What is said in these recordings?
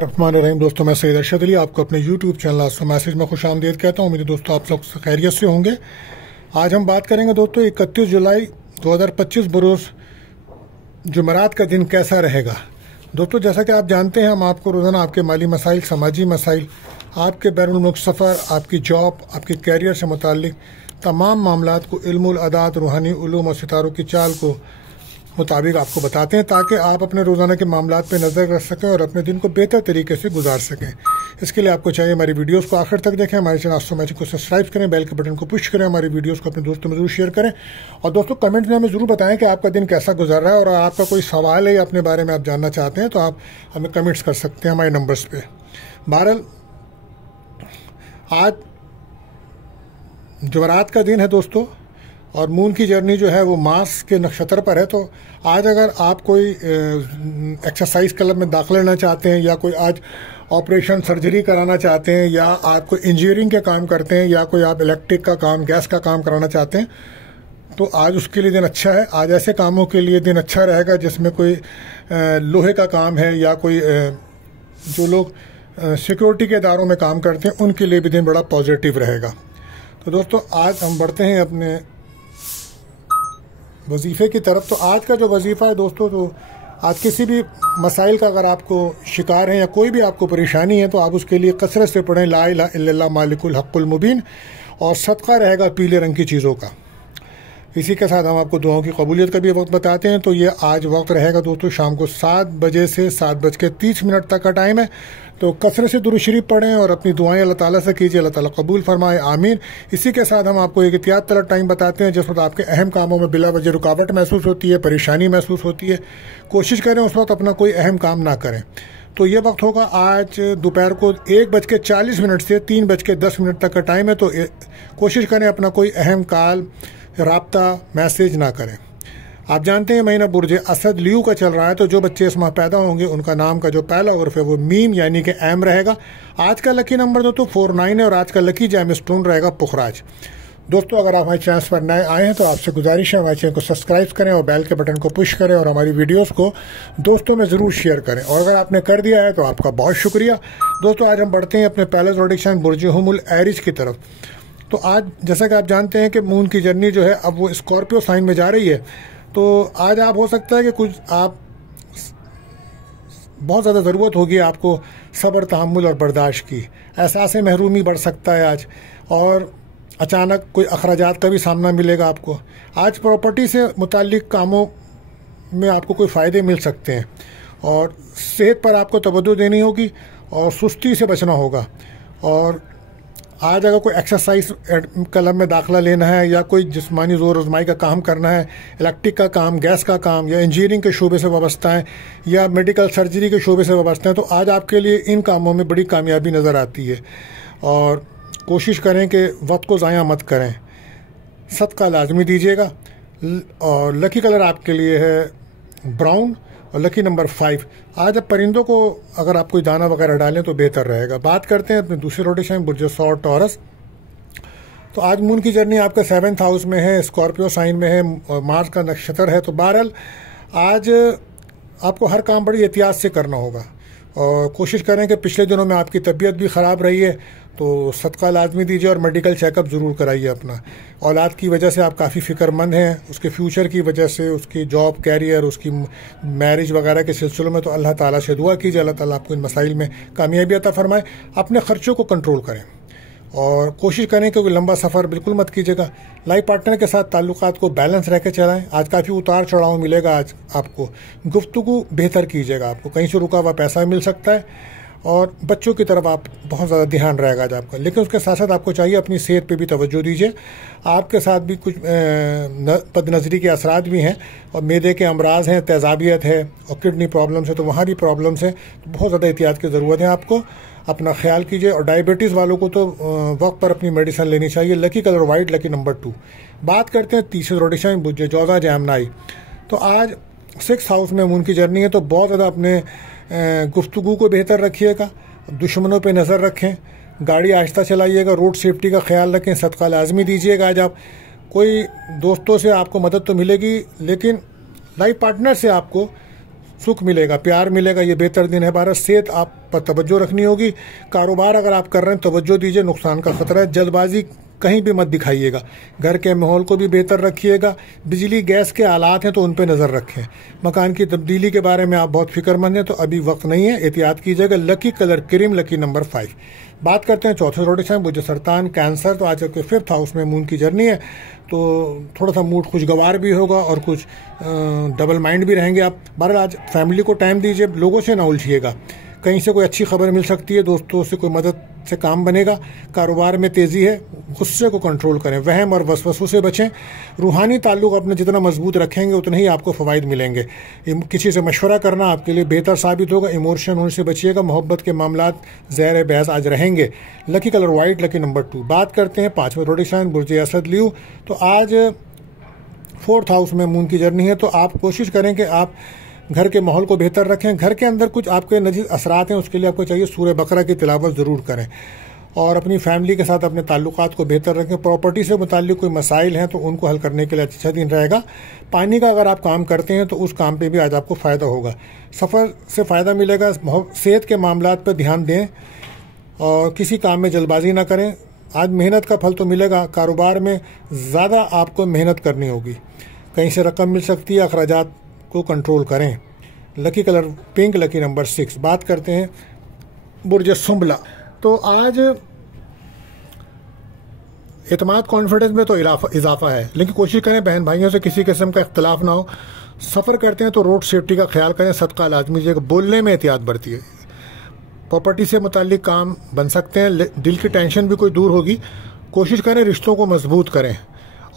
रहीम दोस्तों, मैं सैयद अरशद अली आपको अपने YouTube चैनल आस्था मैसेज में खुश आमदीद कहता हूँ। मेरे दोस्तों, आप लोग खैरियत से होंगे। आज हम बात करेंगे दोस्तों 31 जुलाई 2025 बरोज़ जुमेरात का दिन कैसा रहेगा। दोस्तों, जैसा कि आप जानते हैं, हम आपको रोज़ाना आपके माली मसाइल, समाजी मसाइल, आपके बैरुल मुल्क सफ़र, आपकी जॉब, आपके कैरियर से मुताल्लिक तमाम मामलात को इल्मुल अदात, रूहानी उलूम और सितारों की चाल को मुताबिक आपको बताते हैं, ताकि आप अपने रोज़ाना के मामलात पे नज़र रख सकें और अपने दिन को बेहतर तरीके से गुजार सकें। इसके लिए आपको चाहिए हमारी वीडियोस को आखिर तक देखें, हमारे चैनल आस्था मैसेज को सब्सक्राइब करें, बेल के बटन को पुश करें, हमारी वीडियोस को अपने दोस्तों में जरूर शेयर करें। और दोस्तों, कमेंट में हमें ज़रूर बताएं कि आपका दिन कैसा गुजर रहा है, और आपका कोई सवाल है या अपने बारे में आप जानना चाहते हैं तो आप हमें कमेंट्स कर सकते हैं हमारे नंबर्स पर। बहरहाल, आज जुमेरात का दिन है दोस्तों, और मून की जर्नी जो है वो मार्स के नक्षत्र पर है। तो आज अगर आप कोई एक्सरसाइज क्लब में दाखिला लेना चाहते हैं, या कोई आज ऑपरेशन सर्जरी कराना चाहते हैं, या आप कोई इंजीनियरिंग के काम करते हैं, या कोई आप इलेक्ट्रिक का काम, गैस का काम कराना चाहते हैं, तो आज उसके लिए दिन अच्छा है। आज ऐसे कामों के लिए दिन अच्छा रहेगा जिसमें कोई लोहे का काम है, या कोई जो लोग सिक्योरिटी के इदारों में काम करते हैं उनके लिए भी दिन बड़ा पॉजिटिव रहेगा। तो दोस्तों, आज हम बढ़ते हैं अपने वजीफ़े की तरफ। तो आज का जो वजीफ़ा है दोस्तों, तो आज किसी भी मसाइल का अगर आपको शिकार हैं या कोई भी आपको परेशानी है, तो आप उसके लिए कसरत से पढ़ें ला इलाहा इल्लल्लाह मालिकुल हक़्क़ुल मुबीन, और सदका रहेगा पीले रंग की चीज़ों का। इसी के साथ हम आपको दुआओं की कबूलियत का भी वक्त बताते हैं। तो ये आज वक्त रहेगा दोस्तों शाम को 7 बजे से 7:30 तक का टाइम है। तो कसरत से दुरूद शरीफ पढ़ें और अपनी दुआएं अल्लाह ताला से कीजिए, अल्लाह ताला कबूल फरमाए, आमीन। इसी के साथ हम आपको एक एहतियात तलब टाइम बताते हैं जिस वक्त आपके अहम कामों में बिला वजह रुकावट महसूस होती है, परेशानी महसूस होती है। कोशिश करें उस वक्त अपना कोई अहम काम ना करें। तो ये वक्त होगा आज दोपहर को 1:40 से 3:10 तक का टाइम है। तो कोशिश करें अपना कोई अहम कॉल, राब्ता, मैसेज ना करें। आप जानते हैं महीना बुर्ज असद लियू का चल रहा है। तो जो बच्चे इस माह पैदा होंगे उनका नाम का जो पहला हर्फ है वो मीम यानी कि एम रहेगा। आज का लकी नंबर दोस्तों 49 है, और आज का लकी जैम स्टोन रहेगा पुखराज। दोस्तों, अगर आप हमारे चैनल पर नए आए हैं तो आपसे गुजारिश है हमारे चैनल को सब्सक्राइब करें और बेल के बटन को पुश करें, और हमारी वीडियोस को दोस्तों में ज़रूर शेयर करें। और अगर आपने कर दिया है तो आपका बहुत शुक्रिया। दोस्तों, आज हम बढ़ते हैं अपने पहले प्रोडिक्शन बुर्ज हुमुल एरिज की तरफ। तो आज जैसा कि आप जानते हैं कि मून की जर्नी जो है अब वो स्कॉर्पियो साइन में जा रही है। तो आज आप हो सकता है कि कुछ आप बहुत ज़्यादा ज़रूरत होगी आपको सब्र, तहम्मुल और बर्दाश्त की। एहसास महरूमी बढ़ सकता है आज, और अचानक कोई अखराजात का भी सामना मिलेगा आपको। आज प्रॉपर्टी से मुताल्लिक कामों में आपको कोई फ़ायदे मिल सकते हैं, और सेहत पर आपको तवज्जो देनी होगी और सुस्ती से बचना होगा। और आज अगर कोई एक्सरसाइज क्लब में दाखिला लेना है, या कोई जिस्मानी ज़ोर आजमाई का काम करना है, इलेक्ट्रिक का काम, गैस का काम, या इंजीनियरिंग के शोबे से वाबस्ता है, या मेडिकल सर्जरी के शोबे से वाबस्ता है, तो आज आपके लिए इन कामों में बड़ी कामयाबी नज़र आती है। और कोशिश करें कि वक्त को ज़ाया मत करें, सदका लाजमी दीजिएगा। और लकी कलर आपके लिए है ब्राउन, और लकी नंबर 5। आज अब परिंदों को अगर आप कोई दाना वगैरह डालें तो बेहतर रहेगा। बात करते हैं अपने दूसरे रोटेशन बुर्ज सौर टॉरस। तो आज मून की जर्नी आपका 7th हाउस में है, स्कॉर्पियो साइन में है, और मार्स का नक्षत्र है। तो बहरहाल आज आपको हर काम बड़ी एहतियात से करना होगा, और कोशिश करें कि पिछले दिनों में आपकी तबीयत भी ख़राब रही है तो सदका लाजमी दीजिए, और मेडिकल चेकअप ज़रूर कराइए अपना। औलाद की वजह से आप काफ़ी फ़िक्रमंद हैं, उसके फ्यूचर की वजह से, उसकी जॉब, कैरियर, उसकी मैरिज वगैरह के सिलसिलों में। तो अल्लाह ताला से दुआ कीजिए, अल्लाह ताला आपको इन मसाइल में कामयाबी अता फरमाए। अपने ख़र्चों को कंट्रोल करें, और कोशिश करें कि कोई लंबा सफ़र बिल्कुल मत कीजिएगा। लाइफ पार्टनर के साथ ताल्लुकात को बैलेंस रह के चलाएँ। आज काफ़ी उतार चढ़ाव मिलेगा। आज आपको गुफ्तगू बेहतर कीजिएगा, आपको कहीं से रुका हुआ पैसा मिल सकता है, और बच्चों की तरफ आप बहुत ज़्यादा ध्यान रहेगा आज आपका। लेकिन उसके साथ साथ आपको चाहिए अपनी सेहत पे भी तवज्जो दीजिए। आपके साथ भी कुछ बदनज़री के असरात भी हैं, और मैदे के अमराज हैं, तेज़ाबियत है, और किडनी प्रॉब्लम्स है, तो वहाँ भी प्रॉब्लम्स हैं। तो बहुत ज़्यादा एहतियात की ज़रूरत है आपको। अपना ख्याल कीजिए, और डायबिटीज़ वालों को तो वक्त पर अपनी मेडिसिन लेनी चाहिए। Lucky colour white, lucky number 2। बात करते हैं तीसरे रोटेशन बुर्ज जोज़ा जैमनाई। तो आज 6th हाउस में मून की जर्नी है। तो बहुत ज़्यादा अपने गुफ्तगू को बेहतर रखिएगा, दुश्मनों पे नज़र रखें, गाड़ी आहिस्ता चलाइएगा, रोड सेफ्टी का ख्याल रखें, सदका लाजमी दीजिएगा। आज आप कोई दोस्तों से आपको मदद तो मिलेगी, लेकिन लाइफ पार्टनर से आपको सुख मिलेगा, प्यार मिलेगा, ये बेहतर दिन है भारत। सेहत आप पर तवज्जो रखनी होगी। कारोबार अगर आप कर रहे हैं तवज्जो दीजिए, नुकसान का खतरा है। जल्दबाजी कहीं भी मत दिखाइएगा। घर के माहौल को भी बेहतर रखिएगा। बिजली गैस के आलात हैं तो उन पर नज़र रखें। मकान की तब्दीली के बारे में आप बहुत फिक्रमंद हैं तो अभी वक्त नहीं है, एहतियात कीजिएगा। Lucky colour cream, lucky number 5। बात करते हैं चौथे रोटी साहब, मुझे सरतान कैंसर। तो आज आपके 5th हाउस में मून की जर्नी है तो थोड़ा सा मूड खुशगवार भी होगा और कुछ डबल माइंड भी रहेंगे आप। बहरहाल आज फैमिली को टाइम दीजिए, लोगों से ना उलझिएगा। कहीं से कोई अच्छी खबर मिल सकती है, दोस्तों से कोई मदद से काम बनेगा। कारोबार में तेज़ी है, गुस्से को कंट्रोल करें, वहम और वसवसों से बचें। रूहानी ताल्लुक़ अपने जितना मजबूत रखेंगे उतने ही आपको फ़वाइद मिलेंगे। किसी से मशवरा करना आपके लिए बेहतर साबित होगा। इमोशन होने से बचिएगा। मोहब्बत के मामलात ज़हर बहस आज रहेंगे। Lucky colour white, lucky number 2। बात करते हैं 5वें रोटी साइन, बुर्ज असद लियो। तो आज 4th हाउस में मून की जर्नी है तो आप कोशिश करें कि आप घर के माहौल को बेहतर रखें। घर के अंदर कुछ आपके नजीर असरात हैं, उसके लिए आपको चाहिए सूरह बकरा की तिलावत ज़रूर करें और अपनी फैमिली के साथ अपने ताल्लुकात को बेहतर रखें। प्रॉपर्टी से मुताल्लिक कोई मसाइल हैं तो उनको हल करने के लिए अच्छा दिन रहेगा। पानी का अगर आप काम करते हैं तो उस काम पे भी आज आपको फ़ायदा होगा। सफ़र से फ़ायदा मिलेगा। सेहत के मामलात पर ध्यान दें और किसी काम में जल्दबाजी ना करें। आज मेहनत का फल तो मिलेगा। कारोबार में ज़्यादा आपको मेहनत करनी होगी। कहीं से रकम मिल सकती है, अखराजात को कंट्रोल करें। Lucky colour pink, lucky number 6। बात करते हैं बुर्ज सुंबला। तो आज एतमाद कॉन्फिडेंस में तो इजाफा है, लेकिन कोशिश करें बहन भाइयों से किसी किस्म का इख्तलाफ ना हो। सफ़र करते हैं तो रोड सेफ्टी का ख्याल करें। सदका लाजमी कीजिएगा। बोलने में एहतियात बरतिए। प्रॉपर्टी से मुताल्लिक काम बन सकते हैं। दिल की टेंशन भी कोई दूर होगी। कोशिश करें रिश्तों को मजबूत करें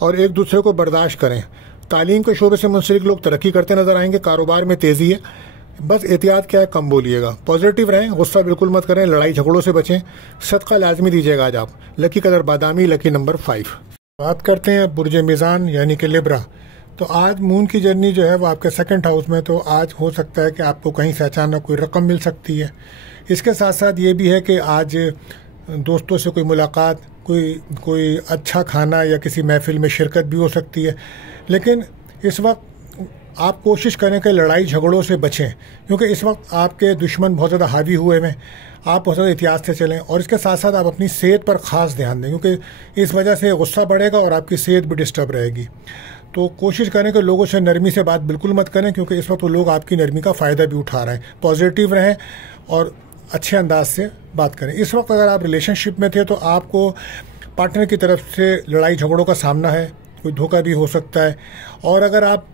और एक दूसरे को बर्दाश्त करें। तालीम के शोबे से मुंसलिक लोग तरक्की करते नजर आएंगे। कारोबार में तेज़ी है, बस एहतियात क्या है, कम बोलिएगा। पॉजिटिव रहें, गुस्सा बिल्कुल मत करें, लड़ाई झगड़ों से बचें। सदका लाजमी दीजिएगा आज आप। लकी कलर बादामी, लकी नंबर 5। बात करते हैं बुर्ज मीज़ान यानी कि लिब्रा। तो आज मून की जर्नी जो है वो आपके 2nd हाउस में। तो आज हो सकता है कि आपको कहीं से अचानक कोई रकम मिल सकती है। इसके साथ साथ ये भी है कि आज दोस्तों से कोई मुलाकात, कोई अच्छा खाना या किसी महफिल में शिरकत भी हो सकती है। लेकिन इस वक्त आप कोशिश करें कि लड़ाई झगड़ों से बचें, क्योंकि इस वक्त आपके दुश्मन बहुत ज़्यादा हावी हुए हैं। आप बहुत ज़्यादा एहतियात से चलें और इसके साथ साथ आप अपनी सेहत पर ख़ास ध्यान दें, क्योंकि इस वजह से गुस्सा बढ़ेगा और आपकी सेहत भी डिस्टर्ब रहेगी। तो कोशिश करें कि लोगों से नरमी से बात बिल्कुल मत करें, क्योंकि इस वक्त वो लोग आपकी नरमी का फ़ायदा भी उठा रहे हैं। पॉजिटिव रहें और अच्छे अंदाज से बात करें। इस वक्त अगर आप रिलेशनशिप में थे तो आपको पार्टनर की तरफ से लड़ाई झगड़ों का सामना है, कोई धोखा भी हो सकता है। और अगर आप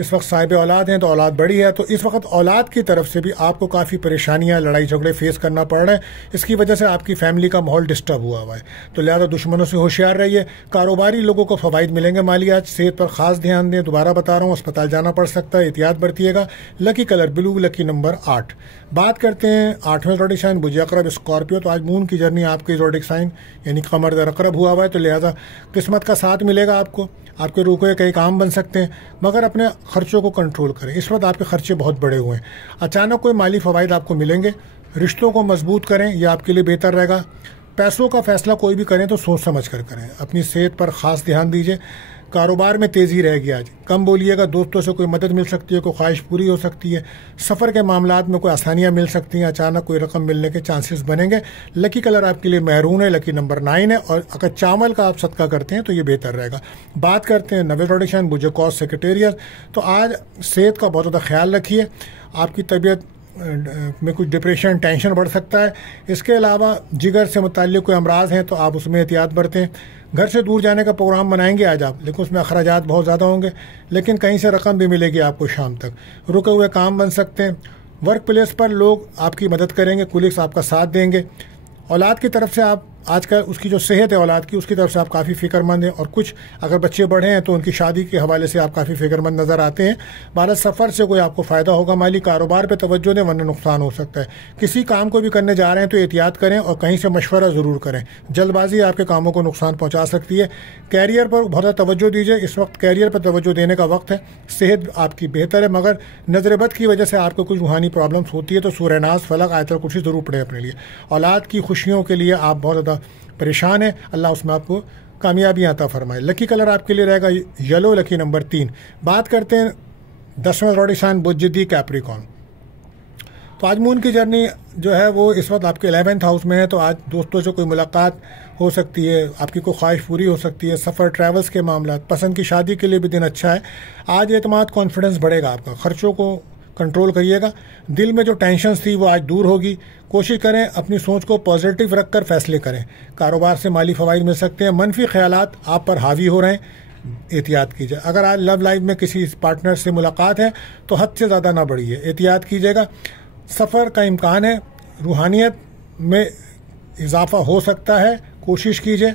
इस वक्त साहिब औलाद हैं तो औलाद बड़ी है, तो इस वक्त औलाद की तरफ से भी आपको काफ़ी परेशानियां, लड़ाई झगड़े फेस करना पड़ रहे हैं। इसकी वजह से आपकी फैमिली का माहौल डिस्टर्ब हुआ हुआ है। तो लिहाजा दुश्मनों से होशियार रहिए। कारोबारी लोगों को फ़वाइद मिलेंगे माली आज। सेहत पर ख़ास ध्यान दें। दोबारा बता रहा हूँ, अस्पताल जाना पड़ सकता है, एहतियात बरतिएगा। Lucky colour blue, lucky number 8। बात करते हैं 8वें ज़ोडिक साइन बुर्ज अक़रब स्कॉर्पियो। तो आज मून की जर्नी आपके ज़ोडिक साइन यानी कमर दर अक़रब हुआ हुआ है, तो लिहाजा किस्मत का साथ मिलेगा आपको। आपके रुके कई काम बन सकते हैं, मगर अपने खर्चों को कंट्रोल करें। इस वक्त आपके खर्चे बहुत बड़े हुए हैं। अचानक कोई माली फ़वाइद आपको मिलेंगे। रिश्तों को मजबूत करें, यह आपके लिए बेहतर रहेगा। पैसों का फैसला कोई भी करें तो सोच समझ कर करें। अपनी सेहत पर ख़ास ध्यान दीजिए। कारोबार में तेज़ी रहेगी आज। कम बोलिएगा। दोस्तों से कोई मदद मिल सकती है, कोई ख्वाहिश पूरी हो सकती है। सफ़र के मामलात में कोई आसानियाँ मिल सकती हैं। अचानक कोई रकम मिलने के चांसेस बनेंगे। लकी कलर आपके लिए मैरून है, लकी नंबर 9 है। और अगर चावल का आप सदका करते हैं तो ये बेहतर रहेगा। बात करते हैं 9वें ज़ोडिक साइन बुर्ज क़ौस सेक्रेटेरियल। तो आज सेहत का बहुत ज़्यादा ख्याल रखिए। आपकी तबीयत में कुछ डिप्रेशन, टेंशन बढ़ सकता है। इसके अलावा जिगर से मुताल्लिक़ कोई अमराज हैं तो आप उसमें एहतियात बरतें। घर से दूर जाने का प्रोग्राम बनाएंगे आज आप, लेकिन उसमें अखराजात बहुत ज़्यादा होंगे। लेकिन कहीं से रकम भी मिलेगी आपको शाम तक। रुके हुए काम बन सकते हैं। वर्क प्लेस पर लोग आपकी मदद करेंगे, कुलीग्स आपका साथ देंगे। औलाद की तरफ से आप आजकल उसकी जो सेहत है औलाद की, उसकी तरफ से आप काफ़ी फ़िक्रमंद हैं। और कुछ अगर बच्चे बढ़े हैं तो उनकी शादी के हवाले से आप काफ़ी फ़िक्रमंद नज़र आते हैं। भारत सफ़र से कोई आपको फ़ायदा होगा माली। कारोबार पे तवज्जो दें वरना नुकसान हो सकता है। किसी काम को भी करने जा रहे हैं तो एहतियात करें और कहीं से मशवरा ज़रूर करें। जल्दबाजी आपके कामों को नुकसान पहुँचा सकती है। कैरियर पर बहुत ज़्यादा तवज्जो दीजिए। इस वक्त कैरियर पर तवज्जो देने का वक्त है। सेहत आपकी बेहतर है, मगर नज़र बद की वजह से आपको कुछ रूहानी प्रॉब्लम्स होती है, तो सूरह नास, फलक, आयतुल कुर्सी ज़रूर पढ़ें अपने लिए। औलाद की खुशियों के लिए आप बहुत ज़्यादा परेशान है, अल्लाह उसमें आपको कामयाबी अता फरमाए। लकी कलर आपके लिए रहेगा येलो, लकी नंबर 3। बात करते हैं 10वें ज़ोडिएक साइन बुध कैप्रिकॉर्न। तो आज मून की जर्नी जो है वो इस वक्त आपके 11th हाउस में है। तो आज दोस्तों से कोई मुलाकात हो सकती है, आपकी कोई ख्वाहिश पूरी हो सकती है, सफ़र, ट्रैवल्स के मामला, पसंद की शादी के लिए भी दिन अच्छा है। आज एतमाद, कॉन्फिडेंस बढ़ेगा आपका। खर्चों को कंट्रोल करिएगा। दिल में जो टेंशन थी वो आज दूर होगी। कोशिश करें अपनी सोच को पॉजिटिव रख कर फैसले करें। कारोबार से माली फ़वाइद मिल सकते हैं। मनफी ख्यालात आप पर हावी हो रहे हैं, एहतियात कीजिए। अगर आज लव लाइफ में किसी पार्टनर से मुलाकात है तो हद से ज़्यादा ना बढ़िए, एहतियात कीजिएगा। सफ़र का इम्कान है, रूहानियत में इजाफा हो सकता है, कोशिश कीजिए।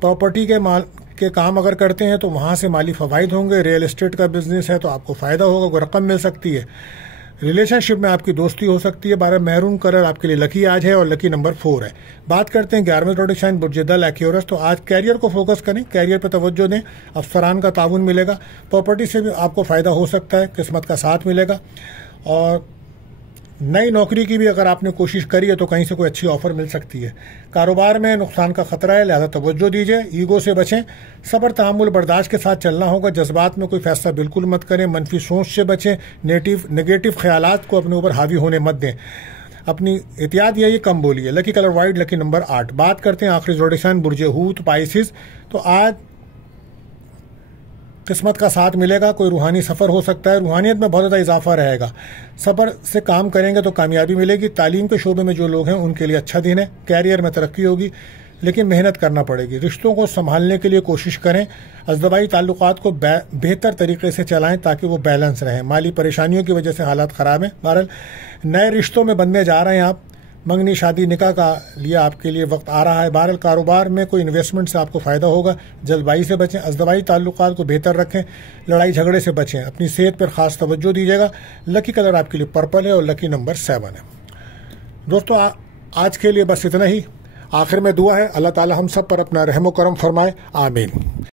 प्रॉपर्टी के काम अगर करते हैं तो वहाँ से माली फ़वाइद होंगे। रियल एस्टेट का बिजनेस है तो आपको फ़ायदा होगा, कोई रकम मिल सकती है। रिलेशनशिप में आपकी दोस्ती हो सकती है। 12 मैरून कलर आपके लिए लकी आज है और लकी नंबर 4 है। बात करते हैं 11वें ज़ोडिएक साइन बुध एक्यूरस। तो आज कैरियर को फोकस करें, कैरियर पर तवज्जो दें। अफसरान का ताउन मिलेगा। प्रॉपर्टी से भी आपको फ़ायदा हो सकता है, किस्मत का साथ मिलेगा। और नई नौकरी की भी अगर आपने कोशिश करी है तो कहीं से कोई अच्छी ऑफर मिल सकती है। कारोबार में नुकसान का खतरा है, लिहाजा तवज्जो दीजिए। ईगो से बचें। सब्र, तहम्मुल, बर्दाश्त के साथ चलना होगा। जज्बात में कोई फैसला बिल्कुल मत करें। मनफी सोच से बचें। नेगेटिव ख्यालात को अपने ऊपर हावी होने मत दें। अपनी एहतियात यही, कम बोलिए। Lucky colour white, lucky number 8। बात करते हैं आखिरी ज़ोडिएक साइन बुर्ज हूत पाइसिस। तो आज किस्मत का साथ मिलेगा। कोई रूहानी सफ़र हो सकता है। रूहानियत में बहुत ज़्यादा इजाफा रहेगा। सब्र से काम करेंगे तो कामयाबी मिलेगी। तालीम के शोबे में जो लोग हैं उनके लिए अच्छा दिन है। कैरियर में तरक्की होगी, लेकिन मेहनत करना पड़ेगी। रिश्तों को संभालने के लिए कोशिश करें। अज़दवाई ताल्लुकात को बेहतर तरीके से चलाएं ताकि वो बैलेंस रहें। माली परेशानियों की वजह से हालात ख़राब हैं। बहरहाल नए रिश्तों में बनने जा रहे हैं आप। मंगनी, शादी, निकाह का लिए आपके लिए वक्त आ रहा है। बहरहाल कारोबार में कोई इन्वेस्टमेंट से आपको फ़ायदा होगा। जल्दबाजी से बचें। अज़दवाई ताल्लुकात को बेहतर रखें। लड़ाई झगड़े से बचें। अपनी सेहत पर ख़ास तवज्जो दीजिएगा। लकी कलर आपके लिए पर्पल है और लकी नंबर 7 है। दोस्तों आज के लिए बस इतना ही। आखिर में दुआ है, अल्लाह ताला हम सब पर अपना रहम व करम फरमाए। आमीन।